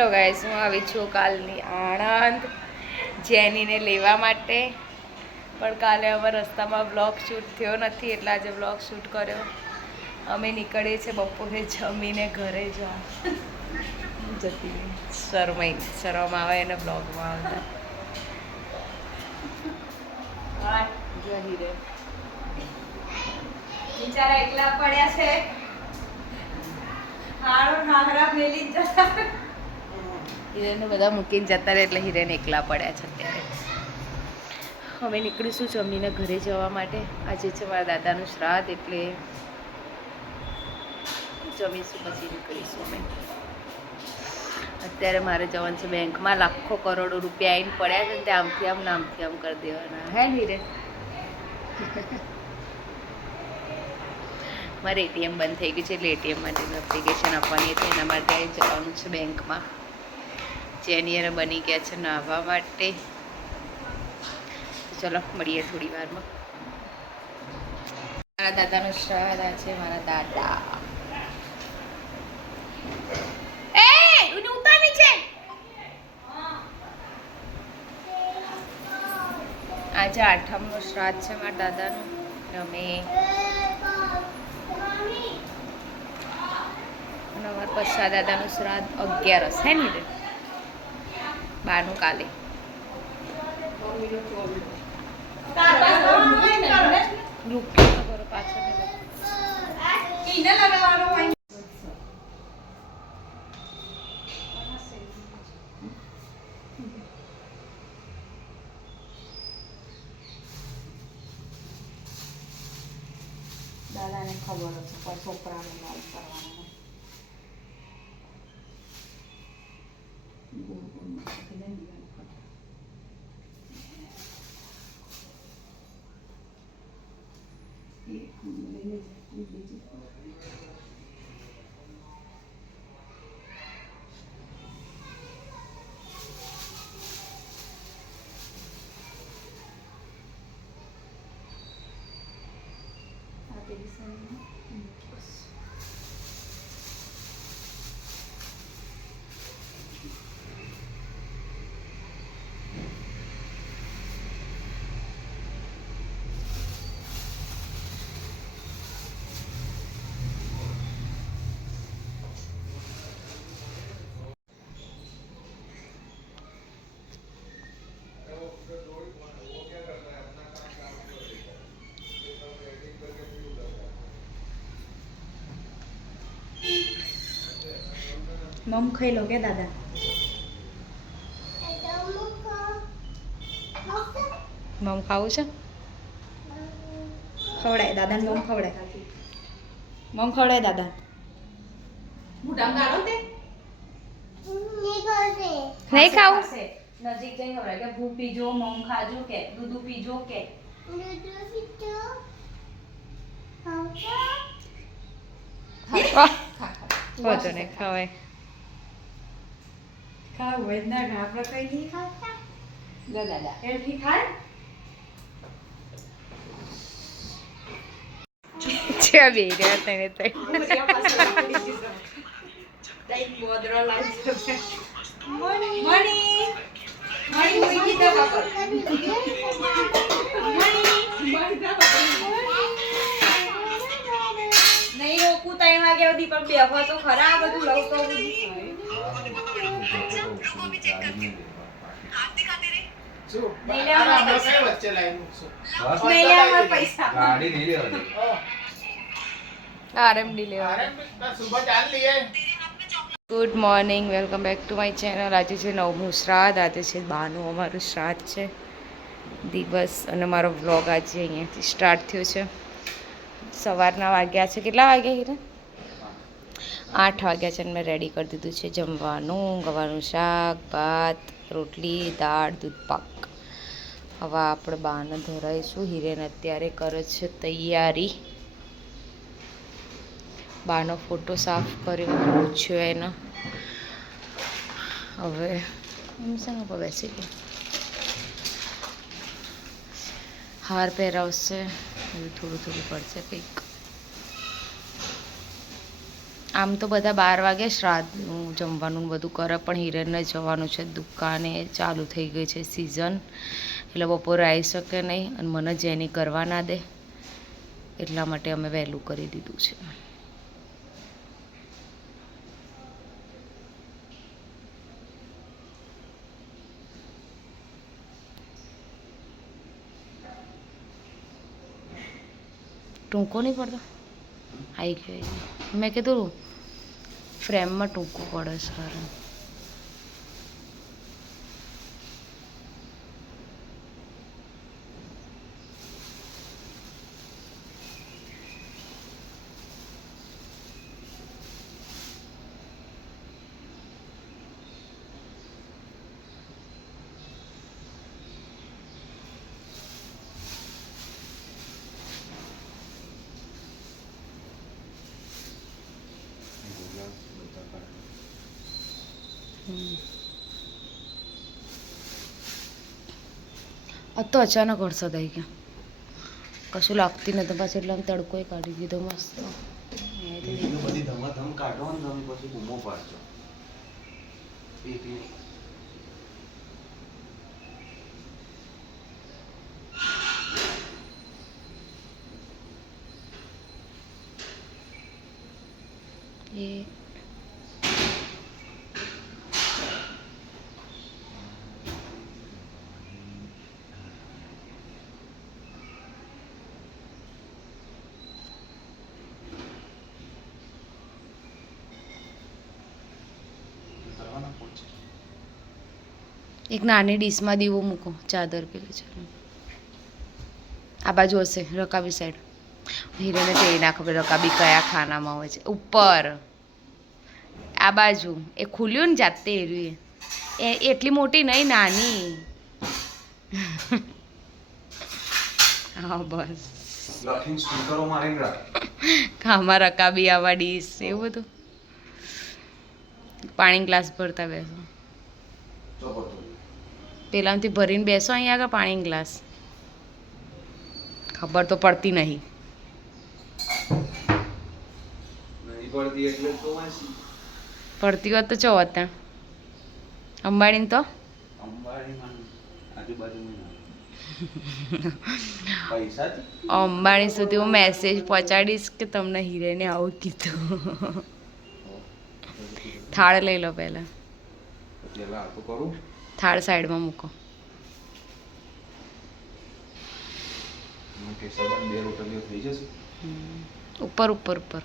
Hello guys, હું આવી છું કાલની આણંદ જેનીને લેવા માટે, પણ કાલે અમારા રસ્તામાં બ્લોગ શૂટ થયો નથી એટલે આજે બ્લોગ શૂટ કર્યો. અમે નીકળીએ છીએ બપોરે જમીને ઘરે જતી શરમ આવે એને બ્લોગમાં આવતા. બિચારા એકલા પડ્યા છે. હિરેન બધા મૂકીને જતા રહે એટલે હિરેન એકલા પડ્યા છે અત્યારે. અમે નીકળીશું જમીને ઘરે જવા માટે. આજે છે મારા દાદાનું શ્રાદ્ધ એટલે જમીશું પછી નીકળીશું અમે. અત્યારે મારે જવાનું છે બેંકમાં. લાખો કરોડો રૂપિયા આવીને પડ્યા છે ને તે આમથી આમ નામથી આમ કરી દેવાના. હે હિરેન? મારે એટીએમ બંધ થઈ ગયું છે એટલે એટીએમ માટેની એપ્લિકેશન આપવાની હતી, એના માટે જવાનું છે બેંકમાં. જેની બની ગયા છે નાહવા માટે. ચલો મળીએ થોડી વારમાં. મારા દાદાનો શ્રાદ્ધ આ છે. મારા દાદા આજે 8મનો શ્રાદ્ધ છે મારા દાદાનું. અમે અમારા પછા દાદાનું શ્રાદ્ધ 11 હે ને બાનું કાલે. દાદાને ખબર હશે પણ છોકરાનું નામ કરવાનું. મમ ખાઈ લો કે દાદા? મમ ખાવું છે? ખવડાય દાદાને. મમ ખવડાય. મમ ખવડાય દાદા. નહીં ખાવું? નજીક જઈને ખવડાય કે ભૂ પીજો, મમ ખાજો કે દૂધ પીજો કે બધું ને ખવાય. ખાવું હોય ના આપણે કઈ નહીં ખાતા દાદા એથી ખાય છે બે રહ્યા તને તઈ મોદરો લાઈ મણી મણી મૂકી દે બાપા નહીં રોકું 3 વાગ્યા સુધી પણ બેહો તો ખરા. બધું લઉં તો good morning, welcome back to my channel. આજે છે 9મું શ્રાદ્ધ. આજે છે બાનું અમારું શ્રાદ્ધ છે દિવસ, અને મારો વ્લોગ આજે અહીંયાથી સ્ટાર્ટ થયો છે. સવારના વાગ્યા છે, કેટલા વાગ્યા હિરે? 8 વાગ્યા છે. અને મેં રેડી કરી દીધું છે જમવાનું. ગવાનું શાક, ભાત, રોટલી, દાળ, દૂધ પાક. હવે આપણે બાને ધરાઈશું. હિરેન અત્યારે કરે છે તૈયારી. બાનો ફોટો સાફ કર્યો, પૂછ્યો એને. હવે શેના પર બેસી ગઈ? હાર પહેરાવશે. થોડું થોડું પડશે કંઈક. આમ તો બધા 12 વાગે શ્રાદ્ધનું જમવાનું બધું કરે, પણ હિરેનને જવાનું છે દુકાને, ચાલુ થઈ ગઈ છે સિઝન, એટલે બપોરે આવી શકે નહીં અને મને જેની કરવા ના દે, એટલા માટે અમે વહેલું કરી દીધું છે. ટૂંકો નહીં પડતો? આવી ગયો. મેં કીધું ફ્રેમમાં ટૂંકો પડે સારું. આ તો અચાનક વરસાદ આવી ગયો, કશું લાગતી નથી પાછું, એટલે આમ તડકોય કાઢી દીધો મસ્ત. બધી ધમાધમ કાઢો ને તમે પછી બૂમો પાડજો. એ એક નાની ડીશમાં દીવો મૂકો, ચાદર પેલી છે આ બાજુ હશે, રકાબી સાઈડ. હીરેને તે ના ખબર રકાબી કયા ખાનામાં હોય છે. ઉપર આ બાજુ એ ખુલ્યું ને જાતે એર્યું, એ એટલી મોટી નહીં, નાની. હા બસ. આમાં રકાબી, આવા ડીશ, એવું બધું. પાણી ગ્લાસ ભરતા બેસો, પેલામાંથી ભરીને બેસો અહીંયા આગળ પાણી ગ્લાસ. ખબર તો પડતી નહીં. પડતી હોત તો ચો હતા અંબાણી તો અંબાણી સુધી હું મેસેજ પહોંચાડીશ કે તમને હીરેને આવું કીધું. થાળ લઈ લો પહેલા, થાળ સાઈડમાં મૂકો. ઉપર ઉપર ઉપર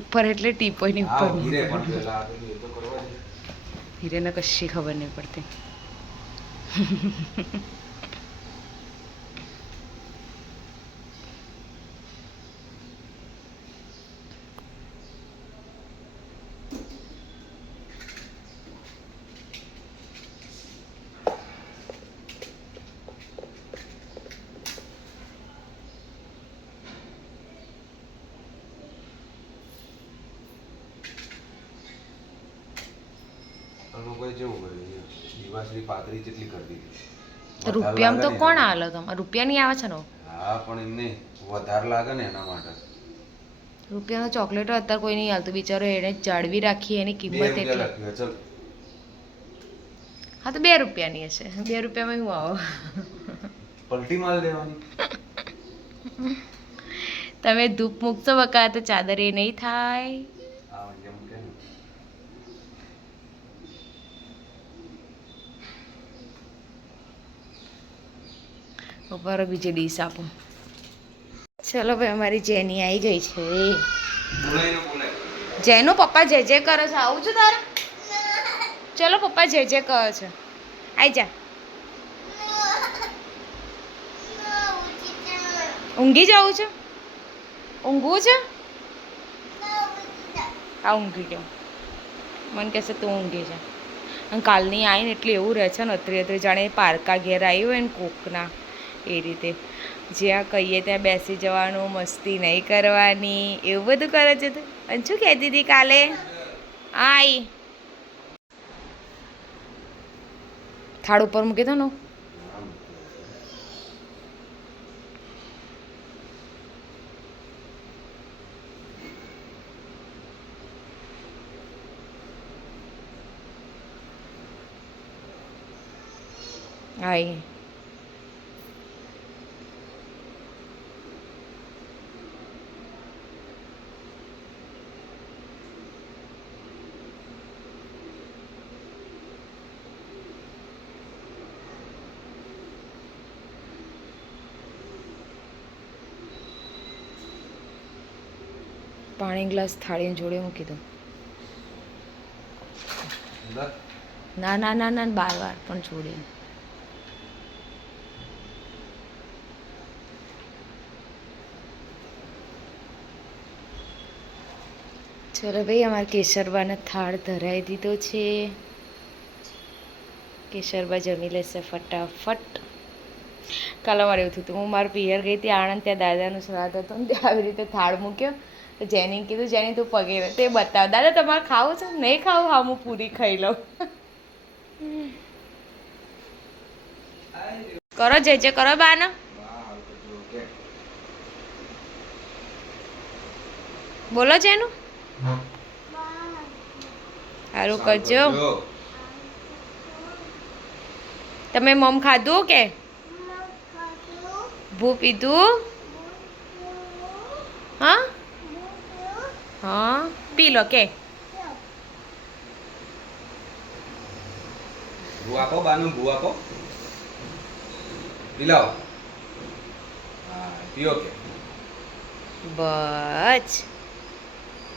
ઉપર એટલે ટીપોયની ઉપર. હીરેને કશી ખબર નહીં પડતી. રૂપિયામાં તો કોણ આલે તમારે? રૂપિયા નહીં આવે છે ને? હા પણ એમને વધારે લાગે ને એના માટે. રૂપિયાનો ચોકલેટો અત્યારે કોઈ નહીં હાલતું, બિચારો એને જાળવી રાખી, એની કિંમત એટલી. હા તો 2 રૂપિયાની હશે, 2 રૂપિયામાં હું આવો પલટી માલ દેવાની. તમે ધૂપ મૂકશો બકા તો ચાદર એ નહીં થાય. ઉપર બીજી ડીશ આપો. ચલો ભાઈ, અમારી જેની આવી ગઈ છે. જેનું પપ્પા જે જે કરે છે, આવું છું તારે? ચલો પપ્પા જે જે કહે છે, આઈ જા. ઊંઘી જવું છે? ઊંઘવું છે? હા ઊંઘી ગયો. મને કહેશે તું ઊંઘી જા. અને કાલની આવીને એટલે એવું રહે છે ને, અત્રે જાણે પારકા ઘેર આવી હોય ને કોકના, એ રીતે જ્યાં કહીએ ત્યાં બેસી જવાનું, મસ્તી નહીં કરવાની, એવું બધું કરે છે. તું અને શું કહેતી હતી કાલે? આઈ થાળ ઉપર મૂકી દો ને. આઈ પાણી ગ્લાસ થાળીની જોડે મૂકી દો. ના ના ના ના બાર વાર પણ જોડે. ચલો ભાઈ, અમારે કેશરબાને થાળ ધરાવી દીધો છે. કેશરબા જમી લેશે ફટાફટ. કાલે મારે એવું થયું હતું, હું મારા પિયર ગઈ હતી આણંદ, ત્યાં દાદાનું શ્રાદ્ધ હતું ને ત્યાં આવી રીતે થાળ મૂક્યો. તો જેની કીધું, જેની તું પગે રહે તે બતાવ, દાદા તમારે ખાવું છે? નહીં ખાવું? હા હું પૂરી ખાઈ લઉં. કરો જે કરો બાના. બોલો છે એનું સારું કરજો. તમે મમ ખાધું કે ભૂ પીધું? હા હા પી લો કે. ભૂ આપો, બાનું ભૂ આપો. પીલાવો. હા પીઓ કે. બસ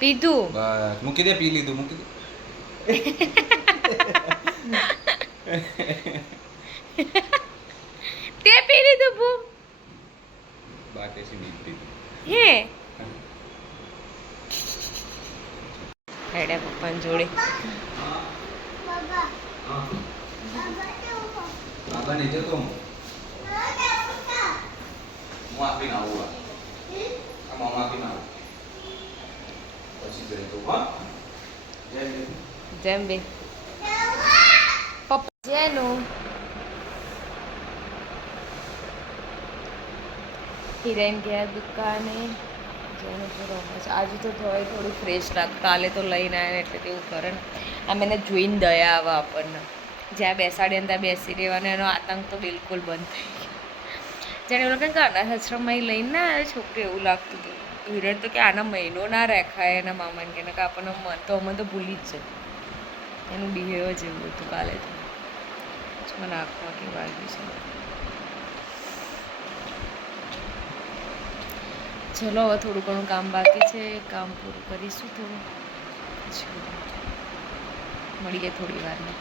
પીધું. બસ મૂકી દે, પી લીધું, મૂકી દે. તે પી લીધું ભૂ? બાકી છે બીજ પીધું. હે હેડે પપ્પાની જોડે. બાબા ને જતો હું આપીને આવું. આ મામા આપીને આવું પછી જઈ તો. હા જેમ બે પપ્પા જેનું હિરેન ગયા દુકાને. જેનું તો રમે છે આજે, તો થોડું ફ્રેશ લાગ. કાલે તો લઈને આવ્યા એટલે તેવું કરે ને. આમ એને જોઈને દયા આવે આપણને. જ્યાં બેસાડીએ ને ત્યાં બેસી રહેવાનો, એનો આતંક તો બિલકુલ બંધ થઈ ગયો. જાણે એવું લાગે કે અનાથ આશ્રમમાં લઈને ના આવે છોકરી, એવું લાગતું હતું. હિરેન તો કે આના મહિનો ના રેખાય એના મામાને કે આપણને મન તો અમે તો ભૂલી જ છે. એનું બિહેવિયર જેવું હતું કાલે તો. મને આંખમાં કે વાગ્યું છે. ચલો હવે થોડું ઘણું કામ બાકી છે, કામ પૂરું કરીશું થોડું. મળીએ થોડી વારમાં.